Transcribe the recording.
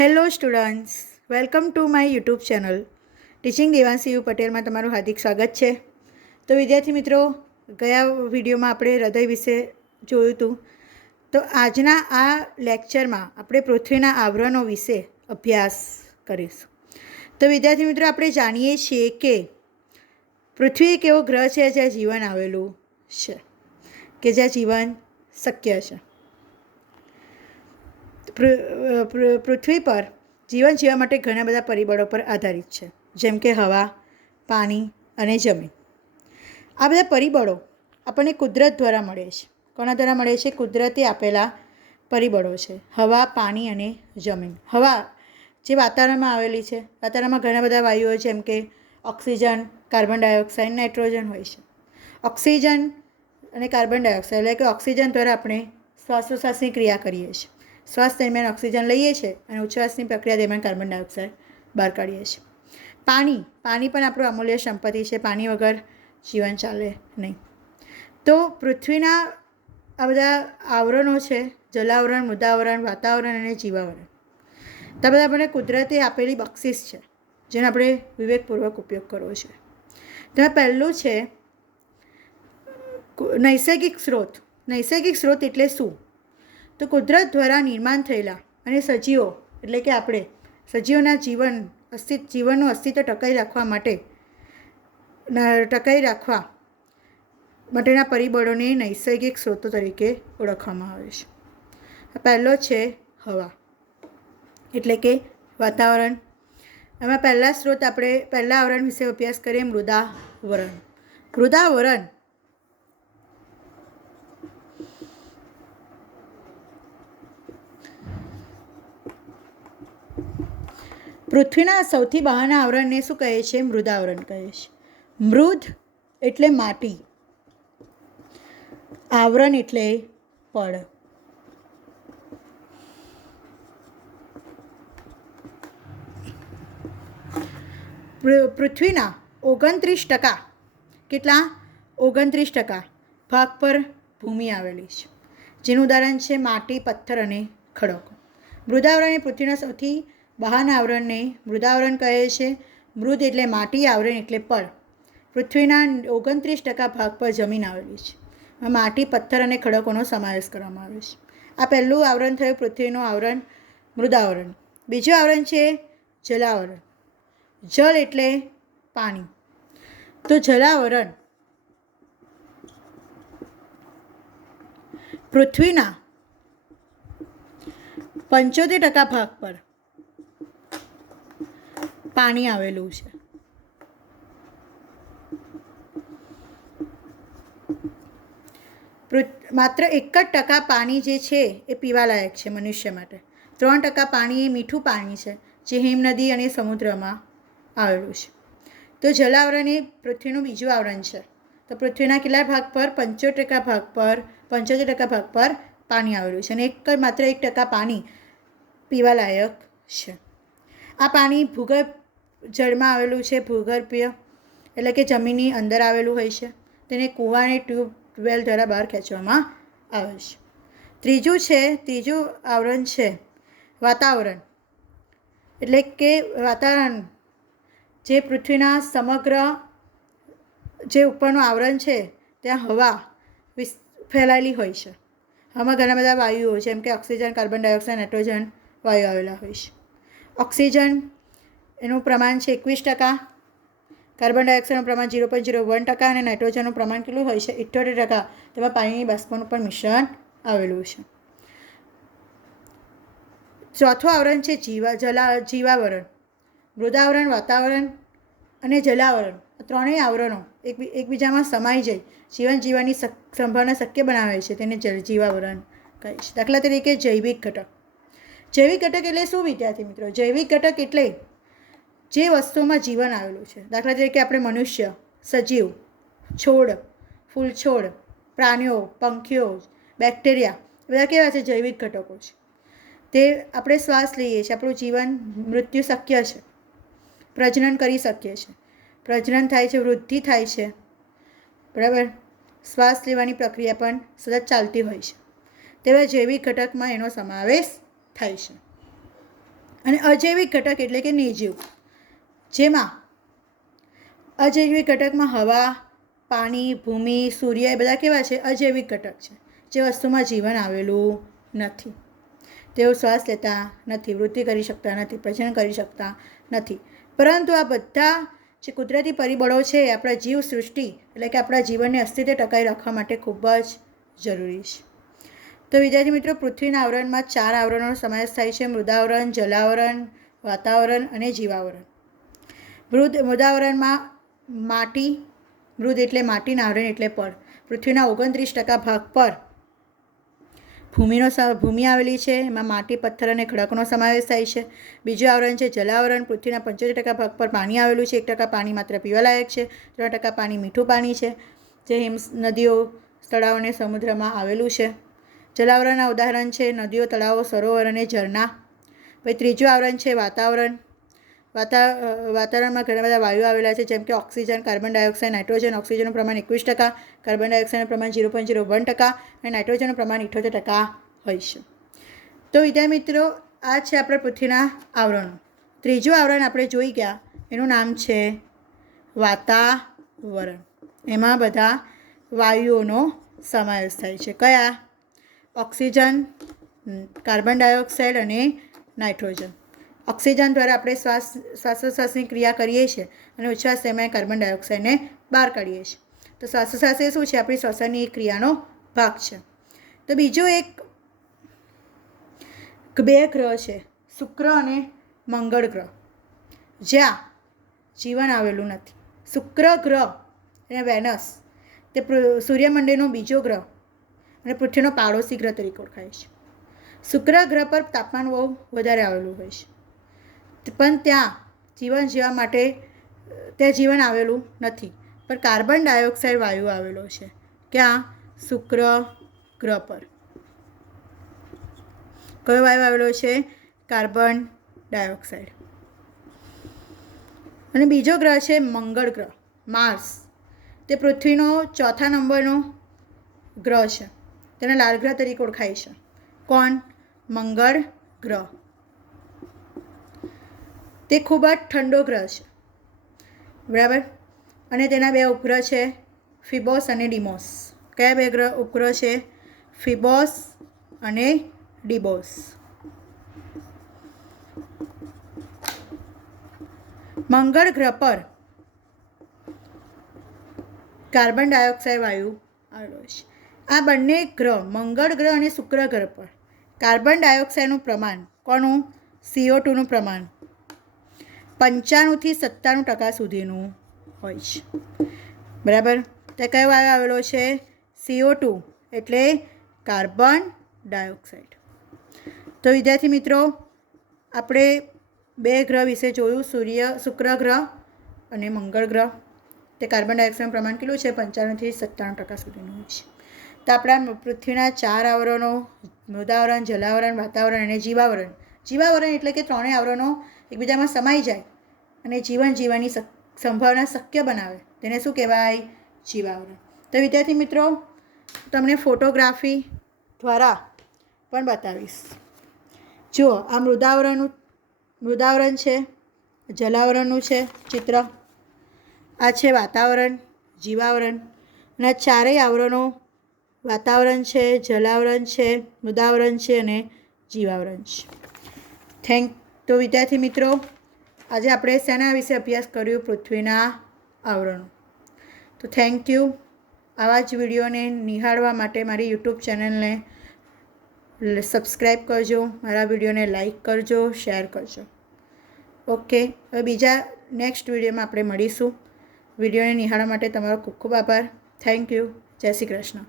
Hello students, welcome to my YouTube channel teaching Devanshi U પટેલમાં તમારું હાર્દિક સ્વાગત છે. તો વિદ્યાર્થી મિત્રો, ગયા વિડીયોમાં આપણે હૃદય વિશે જોયું હતું. તો આજના આ લેક્ચરમાં આપણે પૃથ્વીના આવરણો વિશે અભ્યાસ કરીશું. તો વિદ્યાર્થી મિત્રો, આપણે જાણીએ છીએ કે પૃથ્વી એક એવો ગ્રહ છે જ્યાં જીવન આવેલું છે, કે જ્યાં જીવન શક્ય છે. પૃથ્વી પર જીવન જીવવા માટે ઘણા બધા પરિબળો પર આધારિત છે, જેમ કે હવા, પાણી અને જમીન. આ બધા પરિબળો આપણને કુદરત દ્વારા મળે છે. કોના દ્વારા મળે છે? કુદરતે આપેલા પરિબળો છે, હવા, પાણી અને જમીન. હવા જે વાતાવરણમાં આવેલી છે, વાતાવરણમાં ઘણા બધા વાયુઓ જેમ કે ઓક્સિજન, કાર્બન ડાયોક્સાઇડ, નાઇટ્રોજન હોય છે. ઓક્સિજન અને કાર્બન ડાયોક્સાઇડ એટલે કે ઓક્સિજન દ્વારા આપણે શ્વાસોશ્વાસની ક્રિયા કરીએ છીએ. શ્વાસ દરમિયાન ઓક્સિજન લઈએ છીએ અને ઉચ્છ્વાસની પ્રક્રિયા દરમિયાન કાર્બન ડાયોક્સાઇડ બહાર કાઢીએ છીએ. પાણી પણ આપણું અમૂલ્ય સંપત્તિ છે. પાણી વગર જીવન ચાલે નહીં. તો પૃથ્વીના આ બધા આવરણો છે: જલાવરણ, મૃદાવરણ, વાતાવરણ અને જીવાવરણ. તો બધા આપણે કુદરતે આપેલી બક્ષિસ છે, જેનો આપણે વિવેકપૂર્વક ઉપયોગ કરવો છે. તેમાં પહેલું છે નૈસર્ગિક સ્ત્રોત. નૈસર્ગિક સ્ત્રોત એટલે શું? તો કુદરત દ્વારા નિર્માણ થયેલા અને સજીવો એટલે કે આપણે સજીવોના જીવનનું અસ્તિત્વ ટકાવી રાખવા માટેના પરિબળોને નૈસર્ગિક સ્ત્રોતો તરીકે ઓળખવામાં આવે છે. પહેલો છે હવા એટલે કે વાતાવરણ. એમાં પહેલા આવરણ વિશે અભ્યાસ કરીએ, મૃદાવરણ. મૃદાવરણ પૃથ્વીના સૌથી બહારના આવરણને શું કહે છે? મૃદાવરણ કહે છે. મૃદ એટલે માટી, આવરણ એટલે પડ. પૃથ્વીના 29% કેટલા? 29% ભાગ પર ભૂમિ આવેલી છે, જેનું ઉદાહરણ છે માટી, પથ્થર અને ખડકો. મૃદાવરણ એ પૃથ્વીના સૌથી બહારના આવરણને મૃદાવરણ કહે છે. મૃદ એટલે માટી, આવરણ એટલે પડ. પૃથ્વીના 29% ભાગ પર જમીન આવેલી છે. માટી, પથ્થર અને ખડકોનો સમાવેશ કરવામાં આવે છે. આ પહેલું આવરણ થયું પૃથ્વીનું આવરણ, મૃદાવરણ. બીજું આવરણ છે જલાવરણ. જળ એટલે પાણી. તો જલાવરણ પૃથ્વીના 75% ભાગ પર પાણી આવેલું છે. માત્ર 1% પાણી જે છે એ પીવાલાયક છે મનુષ્ય માટે. 3% પાણી એ મીઠું પાણી છે, જે હિમનદી અને સમુદ્રમાં આવેલું છે. તો જલાવરણ એ પૃથ્વીનું બીજું આવરણ છે. તો પૃથ્વીના કેટલા ભાગ પર? 75% ભાગ પર પાણી આવેલું છે અને માત્ર 1% પાણી પીવાલાયક છે. આ પાણી ભૂગર્ભ જળમાં આવેલું છે. ભૂગર્ભીય એટલે કે જમીનની અંદર આવેલું હોય છે. તેને કૂવા અને ટ્યુબવેલ દ્વારા બહાર ખેંચવામાં આવે છે. ત્રીજું આવરણ છે વાતાવરણ. એટલે કે વાતાવરણ જે પૃથ્વીના સમગ્ર જે ઉપરનું આવરણ છે, ત્યાં હવા ફેલાયેલી હોય છે. આમાં ઘણા બધા વાયુઓ જેમ કે ઓક્સિજન, કાર્બન ડાયોક્સાઇડ, નાઇટ્રોજન વાયુ આવેલા હોય છે. ઓક્સિજન એનું પ્રમાણ છે 21%, કાર્બન ડાયોક્સાઇડનું પ્રમાણ 0.01% અને નાઇટ્રોજનનું પ્રમાણ કેટલું હોય છે? 78%. તેમાં પાણીની બાષ્પોનું પણ મિશ્રણ આવેલું છે. ચોથું આવરણ છે જીવાવરણ. મૃદાવરણ, વાતાવરણ અને જલાવરણ, ત્રણેય આવરણો એકબીજામાં સમાઈ જઈ જીવન જીવવાની સંભાવના શક્ય બનાવે છે. તેને જીવાવરણ કહે છે. દાખલા તરીકે જૈવિક ઘટક. જૈવિક ઘટક એટલે શું વિદ્યાર્થી મિત્રો? જૈવિક ઘટક એટલે જે વસ્તુમાં જીવન આવેલું છે. દાખલા તરીકે આપણે મનુષ્ય, સજીવ, છોડ, ફૂલછોડ, પ્રાણીઓ, પંખીઓ, બેક્ટેરિયા, બધા કેવા છે? જૈવિક ઘટકો છે. તે આપણે શ્વાસ લઈએ છીએ, આપણું જીવન મૃત્યુ શક્ય છે, પ્રજનન કરી શકીએ છીએ, પ્રજનન થાય છે, વૃદ્ધિ થાય છે, બરાબર. શ્વાસ લેવાની પ્રક્રિયા પણ સતત ચાલતી હોય છે. તેવા જૈવિક ઘટકમાં એનો સમાવેશ થાય છે. અને અજૈવિક ઘટક એટલે કે નિર્જીવ, જેમાં અજૈવિક ઘટકમાં હવા, પાણી, ભૂમિ, સૂર્ય એ બધા કેવા છે? અજૈવિક ઘટક છે, જે વસ્તુમાં જીવન આવેલું નથી. તેઓ શ્વાસ લેતા નથી, વૃદ્ધિ કરી શકતા નથી, પ્રજનન કરી શકતા નથી. પરંતુ આ બધા જે કુદરતી પરિબળો છે એ આપણા જીવ સૃષ્ટિ એટલે કે આપણા જીવનને અસ્તિત્વ ટકાવી રાખવા માટે ખૂબ જ જરૂરી છે. તો વિદ્યાર્થી મિત્રો, પૃથ્વીના આવરણમાં 4 આવરણોનો સમાવેશ થાય છે: મૃદાવરણ, જલાવરણ, વાતાવરણ અને જીવાવરણ. મૃદાવરણમાં માટી, મૃદ એટલે માટીના આવરણ એટલે પડ, પૃથ્વીના 29% ભાગ પર ભૂમિ આવેલી છે. એમાં માટી, પથ્થર અને ખડકનો સમાવેશ થાય છે. બીજું આવરણ છે જલાવરણ. પૃથ્વીના 75% ભાગ પર પાણી આવેલું છે. 1% પાણી માત્ર પીવાલાયક છે. 3% પાણી મીઠું પાણી છે, જે નદીઓ, તળાવ અને સમુદ્રમાં આવેલું છે. જલાવરણના ઉદાહરણ છે નદીઓ, તળાવો, સરોવર અને ઝરણા. પછી ત્રીજું આવરણ છે વાતાવરણ. વાતાવરણમાં ઘણા બધા વાયુઓ આવેલા છે, જેમ કે ઓક્સિજન, કાર્બન ડાયોક્સાઇડ, નાઇટ્રોજન. ઓક્સિજનનું પ્રમાણ 21%, કાર્બન ડાયોક્સાઇડનું પ્રમાણ 0.01% અને નાઇટ્રોજનનું પ્રમાણ 78% હોય છે. તો વિદ્યાર્થી મિત્રો, આ છે આપણા પૃથ્વીના આવરણો. ત્રીજું આવરણ આપણે જોઈ ગયા, એનું નામ છે વાતાવરણ. એમાં બધા વાયુઓનો સમાવેશ થાય છે. કયા? ઓક્સિજન, કાર્બન ડાયોક્સાઇડ અને નાઇટ્રોજન. ઓક્સિજન દ્વારા આપણે શ્વાસોશ્વાસની ક્રિયા કરીએ છીએ અને ઉચ્છ્વાસ દરમિયાન કાર્બન ડાયોક્સાઇડને બહાર કાઢીએ છીએ. તો શ્વાસોશ્વાસ એ શું છે? આપણી શ્વસનની ક્રિયાનો ભાગ છે. તો બીજો એક 2 ગ્રહ છે, શુક્ર અને મંગળ ગ્રહ, જ્યાં જીવન આવેલું નથી. શુક્ર ગ્રહ અને વેનસ તે સૂર્યમંડળનો બીજો ગ્રહ અને પૃથ્વીનો પાડોશી ગ્રહ તરીકે ઓળખાય છે. શુક્ર ગ્રહ પર તાપમાન બહુ વધારે આવેલું હોય છે, પણ ત્યાં જીવન જીવવા માટે ત્યાં જીવન આવેલું નથી, પણ કાર્બન ડાયોક્સાઇડ વાયુ આવેલો છે. ક્યાં? શુક્ર ગ્રહ પર. કયો વાયુ આવેલો છે? Carbon dioxide. અને બીજો ગ્રહ છે મંગળ ગ્રહ, માર્સ. તે પૃથ્વીનો 4થા નંબરનો ગ્રહ છે. તેને લાલ ગ્રહ તરીકે ઓળખાય છે. કોણ? મંગળ ગ્રહ. તે ખૂબ જ ઠંડો ગ્રહ છે, બરાબર. અને તેના 2 ઉપગ્રહ છે, ફિબોસ અને ડિમોસ. કયા 2 ઉપગ્રહ છે? ફિબોસ અને ડિમોસ. મંગળ ગ્રહ પર કાર્બન ડાયોક્સાઇડ વાયુ આવેલો છે. આ બંને ગ્રહ, મંગળ ગ્રહ અને શુક્ર ગ્રહ પર કાર્બન ડાયોક્સાઇડનું પ્રમાણ, કોનું? CO2નું પ્રમાણ 95 થી 97% સુધીનું હોય છે, બરાબર. તે કયો વાયુ આવેલો છે? CO2 એટલે કાર્બન ડાયોક્સાઇડ. તો વિદ્યાર્થી મિત્રો, આપણે 2 ગ્રહ વિશે જોયું, શુક્ર ગ્રહ અને મંગળ ગ્રહ. તે કાર્બન ડાયોક્સાઇડનું પ્રમાણ કેટલું છે? 95 થી 97% સુધીનું હોય છે. તો આપણા પૃથ્વીના 4 આવરણો, મૃદાવરણ, જલાવરણ, વાતાવરણ અને જીવાવરણ. જીવાવરણ એટલે કે 3 આવરણો એકબીજામાં સમાઈ જાય અને જીવન જીવવાની સંભાવના શક્ય બનાવે, તેને શું કહેવાય? જીવાવરણ. તો વિદ્યાર્થી મિત્રો, તમને ફોટોગ્રાફી દ્વારા પણ બતાવીશ. જુઓ, આ મૃદાવરણ છે, જલાવરણનું છે ચિત્ર. આ છે વાતાવરણ, જીવાવરણ. અને આ 4 આવરણો વાતાવરણ છે, જલાવરણ છે, મૃદાવરણ છે અને જીવાવરણ છે. તો વિદ્યાર્થી મિત્રો, આજે આપણે શેના વિશે અભ્યાસ કર્યો? પૃથ્વીના આવરણો. તો થેન્ક યુ. આવા જ વિડીયોને નિહાળવા માટે મારી યુટ્યુબ ચેનલને સબસ્ક્રાઈબ કરજો, મારા વિડીયોને લાઈક કરજો, શેર કરજો. ઓકે, હવે બીજા નેક્સ્ટ વિડીયોમાં આપણે મળીશું. વિડીયોને નિહાળવા માટે તમારો ખૂબ ખૂબ આભાર. Thank you. જય શ્રી કૃષ્ણ.